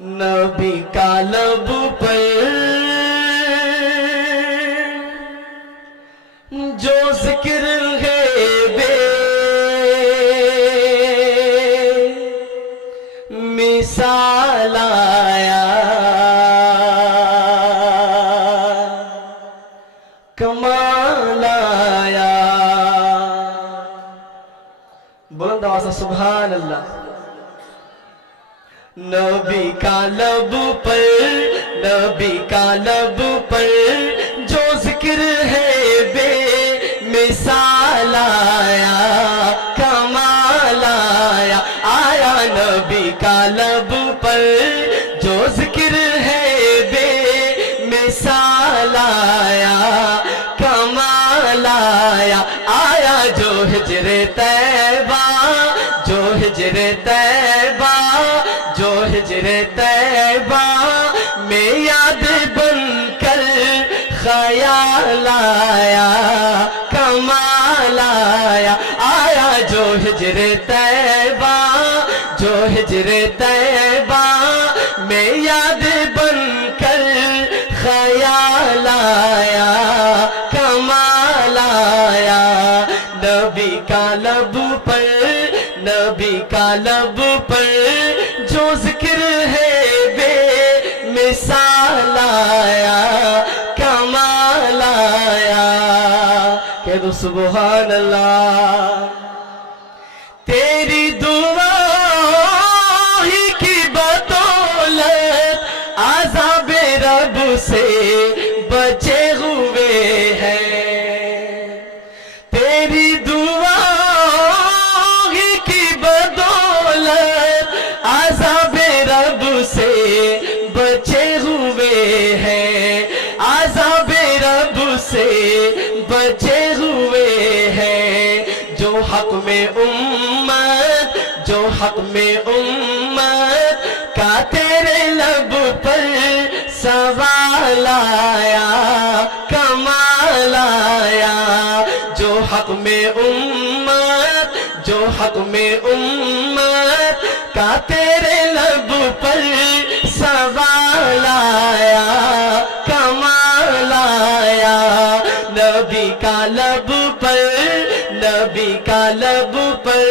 نبی کا لب پر جو ذکر ہے بے مثال آیا، کمال آیا۔ بلند آواز سے سبحان اللہ۔ نبی کا لب پر، نبی کا لب پر جو ذکر ہے بے مثال آیا، کمال آیا۔ آیا نبی کا لب پر جو ذکر ہے بے مثال آیا، کمال آیا۔ آیا جو ہجر طیبہ، جو ہجر طیبہ، جو ہجر طیبہ میں یاد بن کر خیال آیا، کمال آیا۔ آیا جو ہجر طیبہ، جو ہجر طیبہ میں یاد بن کر خیال آیا، کمال آیا۔ نبی کا لب پر، نبی کا لب پر جو ذکر ہے بے مثال آیا، کمال آیا۔ کہہ دو سبحان اللہ۔ تیری دعا ہی کی بدولت عذاب رب سے بچے ہوئے ہیں، تیری دعا ہی کی بدولت عذاب رب سے بچے ہوئے ہیں، عذاب رب سے بچے ہوئے ہیں۔ جو حق میں امت، جو حق میں امت کا تیرے لب پر سوال آیا، کمال آیا۔ جو حق میں امت، جو حق میں امت کا تیرے لب پر سوال آیا، کمال آیا۔ نبی کا لب پر، نبی کا لب پر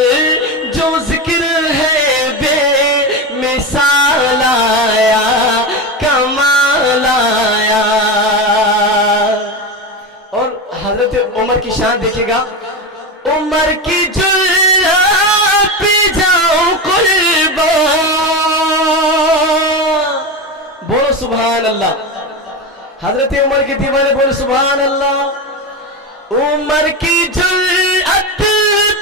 جو ذکر ہے بے مثال آیا، کمال آیا۔ اور حضرت عمر کی شان دیکھے گا، عمر کی جرأت پہ جاؤں قربان، بولو سبحان اللہ۔ حضرت عمر کے دیوانے بولو سبحان اللہ۔ عمر کی جرأت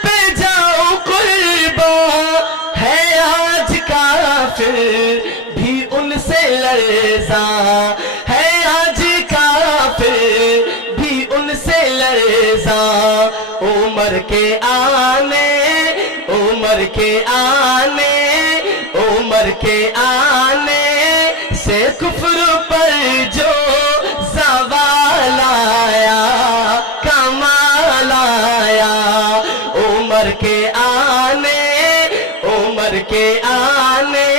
پہ جاؤں قربان، ہے آج کافر بھی ان سے لرزاں، ہے آج کافر بھی ان سے لرزاں۔ عمر کے آنے، عمر کے آنے، عمر کے آنے سے کفر پر جو زوال آیا، کمال آیا۔ عمر کے آنے، عمر کے آنے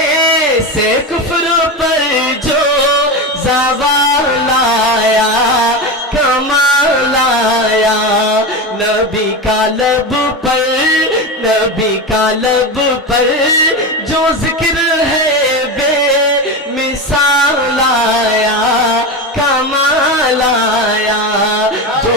سے کفر پر جو زوال آیا، کمال آیا۔ نبی کا لب پر، نبی کا لب پر جو ذکر ہے بے مثال آیا، کمال آیا۔ جو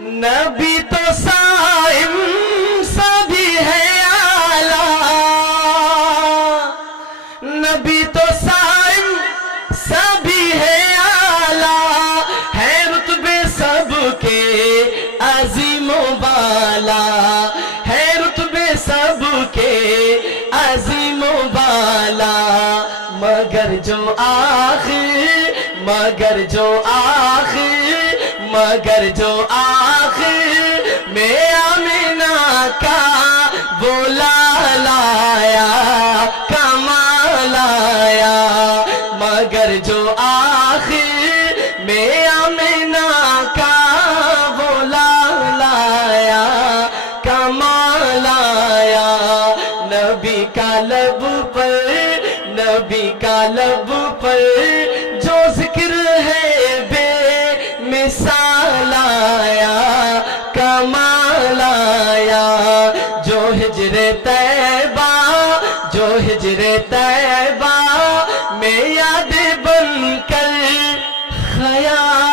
نبی تو صائم سبھی ہے اعلیٰ، نبی تو صائم سبھی ہے اعلیٰ، ہے رتبے سب کے عظیم و بالا، ہے رتبے سب کے عظیم و بالا۔ مگر جو آخر مگر جو آخر میں آمینہ کا بولا لایا کمال آیا مگر جو آخر میں آمینہ کا بولا لایا کمال آیا نبی کا لب پر جو ذکر ہے بے مثال آیا کمال آیا جو ہجر طیبہ میں یاد بن کر خیال